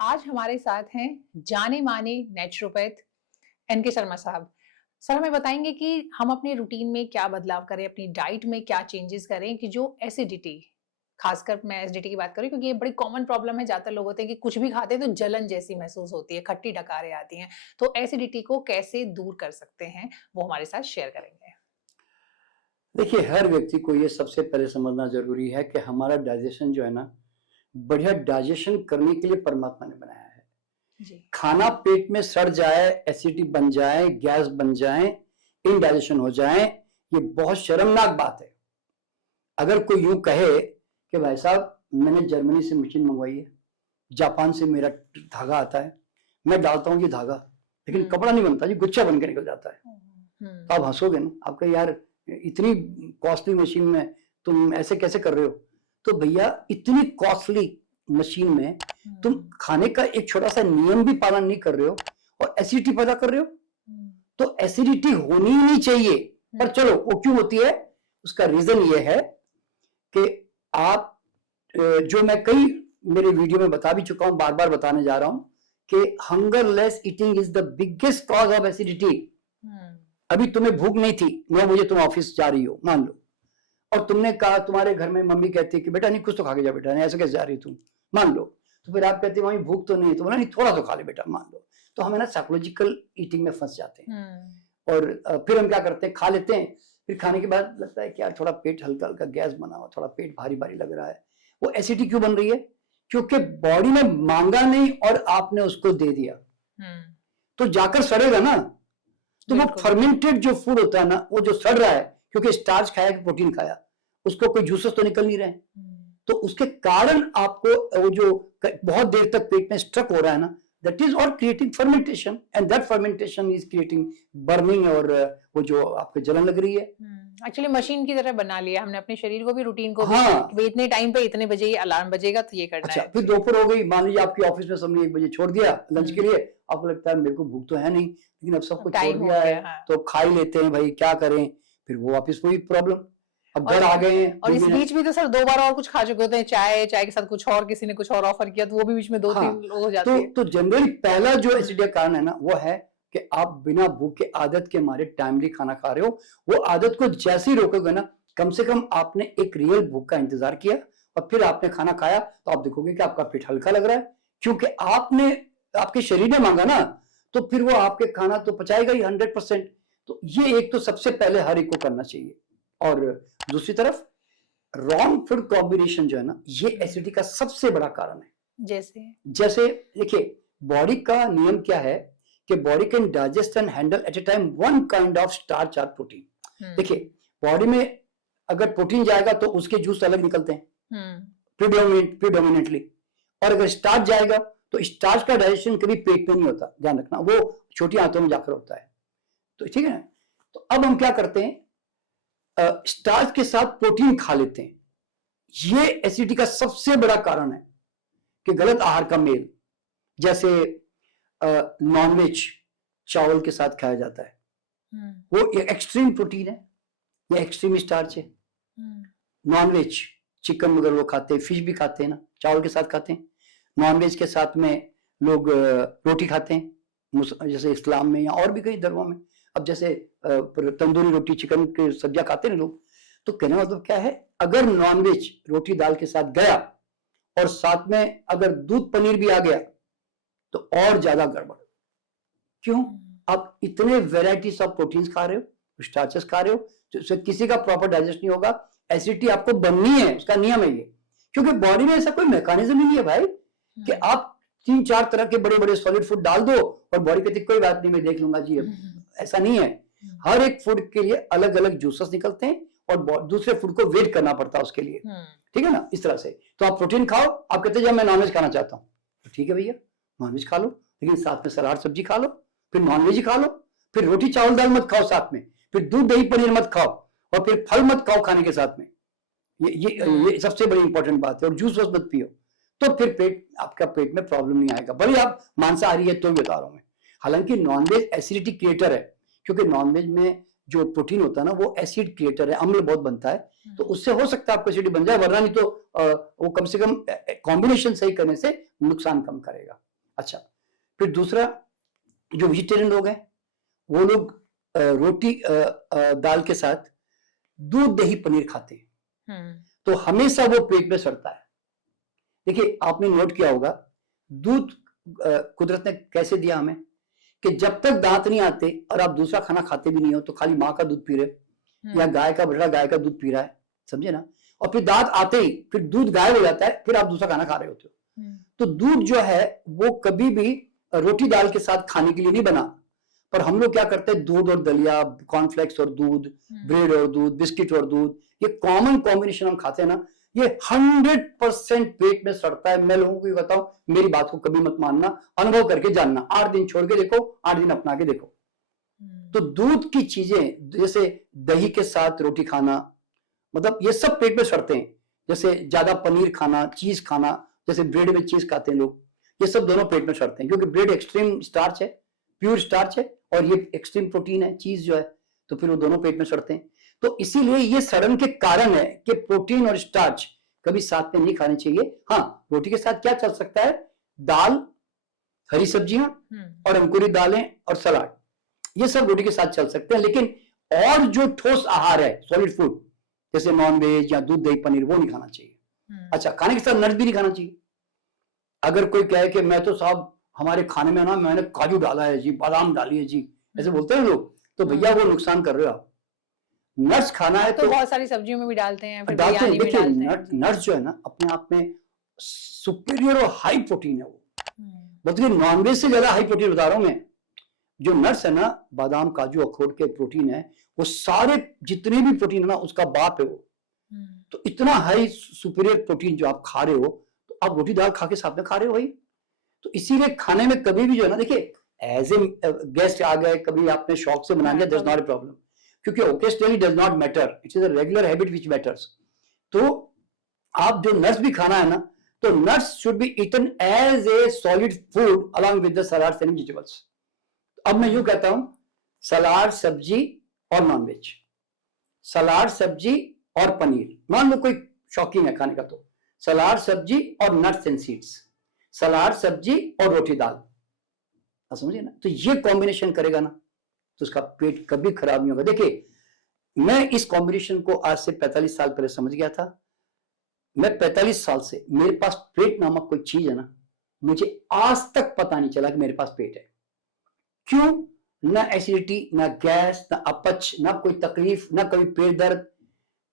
आज हमारे साथ हैं जाने माने नेचुरोपैथ एनके शर्मा साहब। सर हमें बताएंगे कि हम अपने रूटीन में क्या बदलाव करें, अपनी डाइट में क्या चेंजेस करें कि जो एसिडिटी, खासकर मैं एसिडिटी की बात करूं क्योंकि ये बड़ी कॉमन प्रॉब्लम है। ज्यादातर लोग होते हैं कि कुछ भी खाते हैं तो जलन जैसी महसूस होती है, खट्टी डकारें आती हैं। तो एसिडिटी को कैसे दूर कर सकते हैं वो हमारे साथ शेयर करेंगे। देखिए, हर व्यक्ति को ये सबसे पहले समझना जरूरी है कि हमारा डाइजेशन जो है ना, बढ़िया डाइजेशन करने के लिए परमात्मा ने बनाया है। जी। खाना पेट में सड़ जाए, एसिडिटी बन जाए, गैस बन जाए, इनडाइजेशन हो जाए, ये बहुत शर्मनाक बात है। अगर कोई यूं कहे कि भाई साहब मैंने जर्मनी से मशीन मंगवाई है, जापान से मेरा धागा आता है, मैं डालता हूँ ये धागा, लेकिन कपड़ा नहीं बनता जी, गुच्छा बन के निकल जाता है। तो आप हंसोगे ना, आप कहे यार इतनी कॉस्टली मशीन में तुम ऐसे कैसे कर रहे हो। तो भैया इतनी कॉस्टली मशीन में तुम खाने का एक छोटा सा नियम भी पालन नहीं कर रहे हो और एसिडिटी पैदा कर रहे हो। तो एसिडिटी होनी ही नहीं चाहिए, पर चलो वो क्यों होती है, उसका रीजन ये है कि आप जो मैं कई मेरे वीडियो में बता भी चुका हूं, बार बार बताने जा रहा हूं कि hungerless eating is the biggest cause of acidity. अभी तुम्हें भूख नहीं थी, 9 बजे तुम ऑफिस जा रही हो मान लो, और तुमने कहा, तुम्हारे घर में मम्मी कहती है कि बेटा नहीं कुछ तो खा के जा, बेटा नहीं ऐसे कैसे जा रही तुम, मान लो। तो फिर आप कहते हैं मम्मी भूख तो नहीं, तो बोला नहीं थोड़ा तो खा ले बेटा, मान लो। तो हम है ना साइकोलॉजिकल ईटिंग में फंस जाते हैं। और फिर हम क्या करते हैं, खा लेते हैं, फिर खाने के बाद लगता है कि यार थोड़ा पेट हल्का हल्का गैस बना हुआ, थोड़ा पेट भारी भारी लग रहा है। वो एसिडिटी क्यों बन रही है, क्योंकि बॉडी ने मांगा नहीं और आपने उसको दे दिया, तो जाकर सड़ेगा ना। तो वो फर्मेंटेड जो फूड होता है ना, वो जो सड़ रहा है, क्योंकि स्टार्च खाया कि प्रोटीन खाया, उसको कोई जूसेस तो निकल नहीं रहे, तो उसके कारण आपको वो जो बहुत देर तक पेट में स्ट्रक हो रहा है ना, that is all creating fermentation and that fermentation is creating burning और वो जो आपको जलन लग रही है। एक्चुअली मशीन की तरह बना लिया हमने अपने शरीर को भी, रूटीन को हाँ। भी इतने टाइम पे इतने बजे अलार्म बजेगा तो ये करना अच्छा, है। फिर दोपहर हो गई, मान लीजिए आपकी ऑफिस में सबने 1 बजे छोड़ दिया लंच के लिए, आपको लगता है मेरे को भूख तो है नहीं, लेकिन अब सबको छोड़ दिया है, हाँ। तो खा ही लेते हैं भाई, क्या करें। फिर वो वापस वही प्रॉब्लम, अब घर आ गए और इस बीच भी तो सर 2 बार और कुछ खा चुके होते हैं, चाय के साथ कुछ और किसी ने कुछ और ऑफर किया तो वो भी बीच में 2-3 लोग हो जाते हैं। तो जनरली पहला जो एसिडिटी का कारण है ना, वो है कि आप बिना भूख के आदत के मारे टाइमली खाना खा रहे हो। वो आदत को जैसे ही रोकोगे ना, कम से कम आपने एक रियल भूख का इंतजार किया और फिर आपने खाना खाया, तो आप देखोगे कि आपका पेट हल्का लग रहा है, क्योंकि आपने, आपके शरीर ने मांगा ना, तो फिर वो आपके खाना तो पचाएगा ही 100%। तो ये एक तो सबसे पहले हर एक को करना चाहिए। और दूसरी तरफ रॉन्ग फूड कॉम्बिनेशन जो है ना, ये एसिडिटी का सबसे बड़ा कारण है। जैसे देखिए, बॉडी का नियम क्या है कि body can digest and handle at A time one kind of starch और प्रोटीन। देखिए, बॉडी में अगर प्रोटीन जाएगा तो उसके जूस अलग निकलते हैं प्रीडोमिनेटली, और अगर स्टार्च जाएगा तो स्टार्च का डाइजेशन कभी पेट में नहीं होता, ध्यान रखना, वो छोटी आंतों में जाकर होता है। तो ठीक है ना। तो अब हम क्या करते हैं, स्टार्च के साथ प्रोटीन खा लेते हैं। ये एसिडिटी का सबसे बड़ा कारण है कि गलत आहार का मेल। जैसे नॉनवेज चावल के साथ खाया जाता है, वो एक्सट्रीम प्रोटीन है या एक्सट्रीम स्टार्च है। नॉनवेज चिकन अगर लोग खाते हैं, फिश भी खाते हैं ना, चावल के साथ खाते हैं। नॉनवेज के साथ में लोग रोटी खाते हैं, जैसे इस्लाम में या और भी कई धर्मों में। अब जैसे तंदूरी रोटी, चिकन के सब्जियां खाते हैं लोग। तो कहने का मतलब क्या है, अगर नॉनवेज रोटी दाल के साथ गया और साथ में अगर दूध पनीर भी आ गया तो और ज्यादा गड़बड़। क्यों, आप इतने वेराइटीज ऑफ प्रोटीन्स खा रहे हो, स्टार्चेस खा रहे हो, तो किसी का प्रॉपर डाइजेस्ट नहीं होगा। एसिडिटी आपको बननी है, उसका नियम है ये, क्योंकि बॉडी में ऐसा कोई मैकेनिज्म ही नहीं है भाई कि आप 3-4 तरह के बड़े बड़े सॉलिड फूड डाल दो और बॉडी कहती कोई बात नहीं मैं देख लूंगा जी। ऐसा नहीं है, हर एक फूड के लिए अलग अलग जूसेस निकलते हैं और दूसरे फूड को वेट करना पड़ता है उसके लिए, ठीक है ना। इस तरह से तो आप प्रोटीन खाओ, आप कहते हैं मैं नॉनवेज खाना चाहता हूँ, तो ठीक है भैया नॉनवेज खा लो, लेकिन साथ में सलाद सब्जी खा लो, फिर नॉनवेज ही खा लो, फिर रोटी चावल दाल मत खाओ साथ में, फिर दूध दही पनीर मत खाओ, और फिर फल मत खाओ खाने के साथ में। ये सबसे बड़ी इंपॉर्टेंट बात है। और जूस वूस मत पियो, तो फिर पेट, आपका पेट में प्रॉब्लम नहीं आएगा, भले आप मांसाहारी है तो भी बता रहा हूं मैं। हालांकि नॉनवेज एसिडिटी क्रिएटर है, क्योंकि नॉनवेज में जो प्रोटीन होता है ना, वो एसिड क्रिएटर है, अम्ल बहुत बनता है, तो उससे हो सकता है आपको एसिडिटी बन जाए, वरना नहीं तो वो कम से कम कॉम्बिनेशन सही करने से नुकसान कम करेगा। अच्छा, फिर दूसरा, जो वेजिटेरियन लोग हैं वो लोग रोटी दाल के साथ दूध दही पनीर खाते हैं, तो हमेशा वो पेट में सड़ता है। देखिए, आपने नोट किया होगा, दूध कुदरत ने कैसे दिया हमें, कि जब तक दांत नहीं आते और आप दूसरा खाना खाते भी नहीं हो, तो खाली माँ का दूध पी रहे हो या गाय का बछड़ा गाय का दूध पी रहा है, समझे ना, और फिर दांत आते ही फिर दूध गायब हो जाता है, फिर आप दूसरा खाना खा रहे होते हो। तो दूध जो है वो कभी भी रोटी दाल के साथ खाने के लिए नहीं बना, पर हम लोग क्या करते हैं, दूध और दलिया, कॉर्नफ्लेक्स और दूध, ब्रेड और दूध, बिस्किट और दूध, ये कॉमन कॉम्बिनेशन हम खाते हैं ना, ये 100% पेट में सड़ता है। मैं लोगों को ये बताऊं, मेरी बात को कभी मत मानना, अनुभव करके जानना, 8 दिन छोड़ के देखो, 8 दिन अपना के देखो। तो दूध की चीजें जैसे दही के साथ रोटी खाना, मतलब ये सब पेट में सड़ते हैं। जैसे ज्यादा पनीर खाना, चीज खाना, जैसे ब्रेड में चीज खाते हैं लोग, ये सब दोनों पेट में सड़ते हैं, क्योंकि ब्रेड एक्सट्रीम स्टार्च है, प्योर स्टार्च है, और ये एक्सट्रीम प्रोटीन है, चीज जो है, तो फिर वो दोनों पेट में सड़ते हैं। तो इसीलिए ये सड़न के कारण है कि प्रोटीन और स्टार्च कभी साथ में नहीं खाने चाहिए। हाँ, रोटी के साथ क्या चल सकता है, दाल, हरी सब्जियां और अंकुरित दालें और सलाद, ये सब रोटी के साथ चल सकते हैं, लेकिन और जो ठोस आहार है, सॉलिड फूड, जैसे नॉन वेज या दूध दही पनीर, वो नहीं खाना चाहिए। अच्छा, खाने के साथ नट्स भी नहीं खाना चाहिए। अगर कोई कहे कि मैं तो साहब हमारे खाने में ना मैंने काजू डाला है जी, बादाम डाली है जी, ऐसे बोलते हैं लोग, तो भैया वो नुकसान कर रहे हो आप। नट्स खाना है तो बहुत सारी सब्जियों में भी डालते हैं, फिर डालते हैं। बिरयानी में देखिए, डालते हैं। नट्स जो है ना, अपने आप में सुपीरियर और हाई प्रोटीन है वो, मतलब नॉनवेज से ज्यादा हाई प्रोटीन बता रहा हूं मैं। जो नट्स है ना, बादाम, काजू, अखरोट के प्रोटीन है, वो सारे जितने भी प्रोटीन है ना, उसका बाप है वो। तो इतना हाई सुपीरियर प्रोटीन जो आप खा रहे हो, तो आप रोटी दाल खा के साथ में खा रहे हो भाई। तो इसीलिए खाने में कभी भी जो है ना, देखिए, एज ए गेस्ट आ गए, कभी आपने शौक से बना लिया, दैट्स नॉट ए प्रॉब्लम, क्योंकि occasionally does not matter, it's a regular habit which matters. तो आप जो नट्स भी खाना है ना, तो nuts should be eaten as a solid food along with the salads and vegetables. अब मैं यूं कहता हूं, सलाद, सब्जी और नॉनवेज, सलाद, सब्जी और पनीर, मान लो कोई शौकीन है खाने का, तो सलाद, सब्जी और नट्स एंड सीड्स, सलाद, सब्जी और रोटी दाल, समझिए ना। तो ये कॉम्बिनेशन करेगा ना, तो उसका पेट कभी खराब नहीं होगा। देखिए, मैं इस कॉम्बिनेशन को आज से 45 साल पहले समझ गया था। मैं 45 साल से, मेरे पास पेट नामक कोई चीज है ना, मुझे आज तक पता नहीं चला कि मेरे पास पेट है। क्यों? ना एसिडिटी, ना गैस, ना अपच, ना कोई तकलीफ, ना कभी पेट दर्द,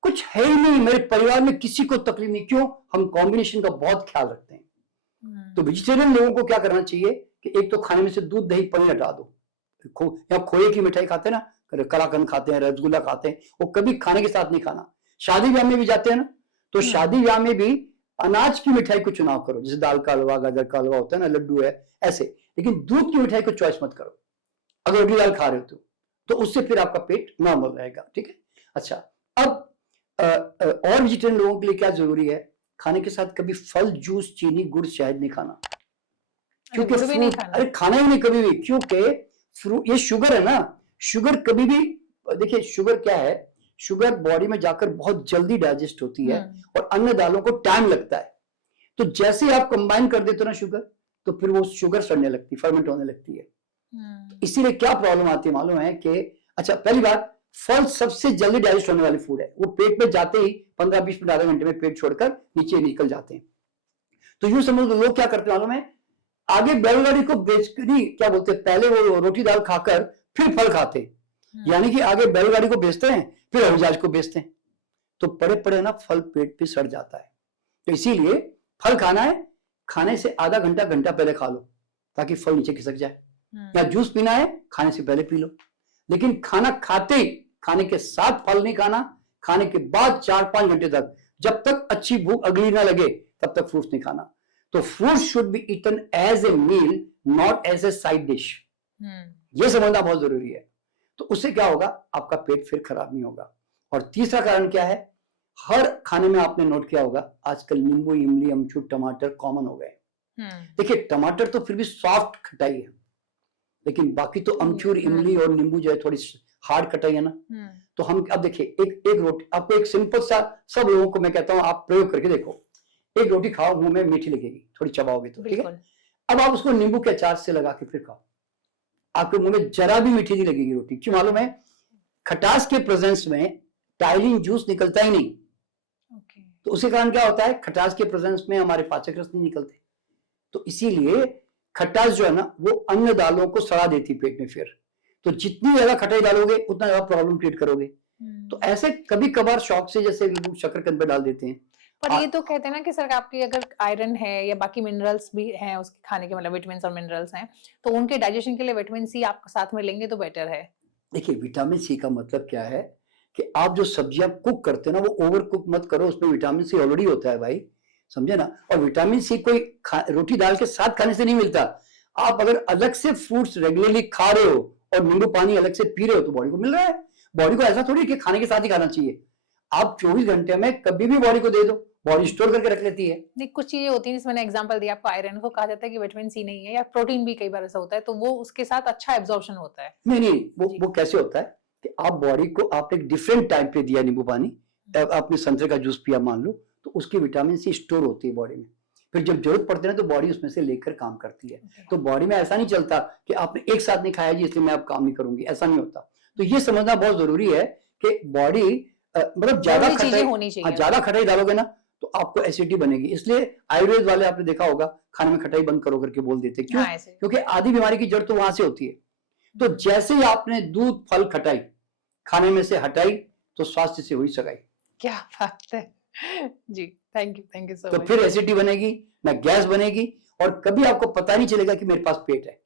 कुछ है ही नहीं। मेरे परिवार में किसी को तकलीफ नहीं। क्यों? हम कॉम्बिनेशन का बहुत ख्याल रखते हैं। तो वेजिटेरियन लोगों को क्या करना चाहिए कि एक तो खाने में से दूध दही पनीर हटा दो, या खोए की मिठाई खाते हैं ना, कलाकंद खाते हैं, रसगुल्ला खाते हैं, वो कभी खाने के साथ नहीं खाना। शादी ब्याह में भी जाते हैं ना, तो शादी ब्याह में भी अनाज की मिठाई को चुनाव करो, जैसे दाल का हलवा, गाजर का हलवा होता है ना, लड्डू है, ऐसे। लेकिन दूध की मिठाई को चॉइस मत करो अगर रोटी दाल खा रहे हो तो उससे फिर आपका पेट नॉर्मल रहेगा, ठीक है। अच्छा, अब और वेजिटेरियन लोगों के लिए क्या जरूरी है, खाने के साथ कभी फल, जूस, चीनी, गुड़, शहद नहीं खाना, क्योंकि अरे खाना ही नहीं कभी भी, क्योंकि फ्रूट, ये शुगर है ना, शुगर कभी भी, देखिए शुगर क्या है, शुगर बॉडी में जाकर बहुत जल्दी डाइजेस्ट होती है और अन्य दालों को टाइम लगता है। तो जैसे आप कंबाइन कर देते हो ना शुगर, तो फिर वो शुगर सड़ने लगती है, फर्मेंट होने लगती है। इसीलिए क्या प्रॉब्लम आती है मालूम है कि, अच्छा, पहली बात, फल सबसे जल्दी डाइजेस्ट होने वाली फूड है, वो पेट में जाते ही 15-20 मिनट, आधे घंटे में पेट छोड़कर नीचे निकल जाते हैं। तो यूं समझ लो, लोग क्या करते हैं मालूम है, आगे बैलगाड़ी को बेचकर, क्या बोलते हैं, पहले वो रोटी दाल खाकर फिर फल खाते हैं, यानी कि आगे बैलगाड़ी को बेचते हैं, फिर हवाई जहाज को बेचते हैं। तो पड़े पड़े ना फल पेट पे सड़ जाता है। तो इसीलिए फल खाना है, खाने से आधा घंटा घंटा पहले खा लो, ताकि फल नीचे खिसक जाए। या जूस पीना है, खाने से पहले पी लो। लेकिन खाना खाते, खाने के साथ फल नहीं खाना, खाने के बाद 4-5 घंटे तक, जब तक अच्छी भूख अगली ना लगे तब तक फ्रूट्स नहीं खाना। तो fruit should be eaten as a meal, not as a side dish. ये समझना बहुत जरूरी है। तो उससे क्या होगा, आपका पेट फिर खराब नहीं होगा। और तीसरा कारण क्या है, हर खाने में आपने नोट किया होगा, आजकल नींबू, इमली, अमचूर, टमाटर कॉमन हो गए। देखिए, टमाटर तो फिर भी सॉफ्ट खटाई है, लेकिन बाकी तो अमचूर, इमली और नींबू जो है थोड़ी हार्ड खटाई है ना। तो हम अब देखिए, एक रोटी, आपको एक सिंपल सा, सब लोगों को मैं कहता हूं आप प्रयोग करके देखो, एक रोटी खाओ, मुंह में मीठी लगेगी, थोड़ी चबाओगे तो, ठीक है। अब आप उसको नींबू के अचार से लगा के फिर खाओ, आपके मुंह में जरा भी मीठी नहीं लगेगी रोटी। क्यों मालूम है? खटास के प्रेजेंस में टाइलिन जूस निकलता ही नहीं। ओके। तो उसके कारण क्या होता है, खटास के प्रेजेंस में हमारे पाचक रस नहीं निकलते। तो इसीलिए खटास जो है ना वो अन्न दालों को सड़ा देती पेट में। फिर तो जितनी ज्यादा खटाई डालोगे उतना ज्यादा प्रॉब्लम क्रिएट करोगे। तो ऐसे कभी कभार शौक से जैसे लोग शकरकंद पे डाल देते हैं। पर ये तो कहते हैं ना कि सर आपकी अगर आयरन है या बाकी मिनरल्स भी हैं उसके खाने के, मतलब विटामिन और मिनरल्स हैं, तो उनके डाइजेशन के लिए विटामिन सी आप साथ में लेंगे तो बेटर है। देखिए विटामिन सी का मतलब क्या है कि आप जो सब्जियां कुक करते हैं ना वो ओवर कुक मत करो, उसमें विटामिन सी ऑलरेडी होता है भाई, समझे ना। और विटामिन सी कोई रोटी दाल के साथ खाने से नहीं मिलता। आप अगर अलग से फ्रूट्स रेगुलरली खा रहे हो और नींबू पानी अलग से पी रहे हो तो बॉडी को मिल रहा है। बॉडी को ऐसा थोड़ी कि खाने के साथ ही खाना चाहिए। आप 24 घंटे में कभी भी बॉडी को दे दो, बॉडी स्टोर करके रख लेती है। नहीं, कुछ चीजें होती हैं, जैसे मैंने एग्जांपल दिया आपको, आयरन को कहा जाता है कि विटामिन सी नहीं है, या प्रोटीन भी कई बार ऐसा होता है, तो वो उसके साथ अच्छा एब्जॉर्प्शन होता है। नहीं जी। वो कैसे होता है कि आप बॉडी को आप एक डिफरेंट टाइम पे दिया नींबू पानी, आपने संतरे का जूस पिया मान लो, तो उसकी विटामिन सी स्टोर होती है बॉडी में। फिर जब जरूरत पड़ती है ना तो बॉडी उसमें से लेकर काम करती है। तो बॉडी में ऐसा नहीं चलता कि आपने एक साथ नहीं खाया जी इसलिए मैं अब काम नहीं करूंगी, ऐसा नहीं होता। तो ये समझना बहुत जरूरी है कि बॉडी मतलब ज्यादा दोनों चीजें खटाई, होनी चाहिए। ज्यादा खटाई डालोगे ना तो आपको एसिडिटी बनेगी। इसलिए आयुर्वेद वाले आपने देखा होगा खाने में खटाई बंद करो करके बोल देते। क्यों? हाँ, ऐसे। क्योंकि आधी बीमारी की जड़ तो वहां से होती है। तो जैसे ही आपने दूध फल खटाई खाने में से हटाई तो स्वास्थ्य से हुई सगाई। क्या बात है जी, थैंक यू सो तो मच। फिर एसिडिटी बनेगी ना, गैस बनेगी, और कभी आपको पता नहीं चलेगा कि मेरे पास पेट है।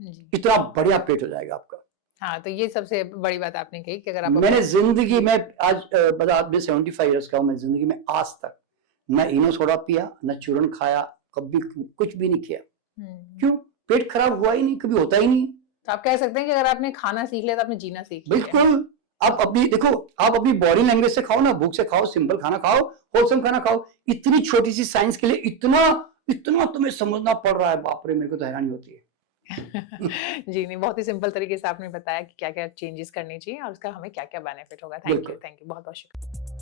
जी। इतना बढ़िया पेट हो जाएगा आपका। हाँ, तो ये सबसे बड़ी बात आपने कही कि अगर आप मैंने जिंदगी में आज बता 75 ईयर्स का हूं, मैं जिंदगी में आज तक न इनो सोडा पिया, न चूरन खाया, कभी कुछ भी नहीं किया। क्यों? पेट खराब हुआ ही नहीं, कभी होता ही नहीं। तो आप कह सकते हैं कि अगर आपने खाना सीख लिया तो आपने जीना सीख लिया। बिल्कुल। आप अपनी देखो, आप अपनी बॉडी लैंग्वेज से खाओ ना, भूख से खाओ, सिंपल खाना खाओ, होलसम खाना खाओ। इतनी छोटी सी साइंस के लिए इतना इतना तुम्हें समझना पड़ रहा है, बाप रे, मेरे को तो हैरानी होती है। जी नहीं, बहुत ही सिंपल तरीके से आपने बताया कि क्या क्या चेंजेस करनी चाहिए और उसका हमें क्या क्या बेनिफिट होगा। थैंक यू बहुत बहुत शुक्रिया।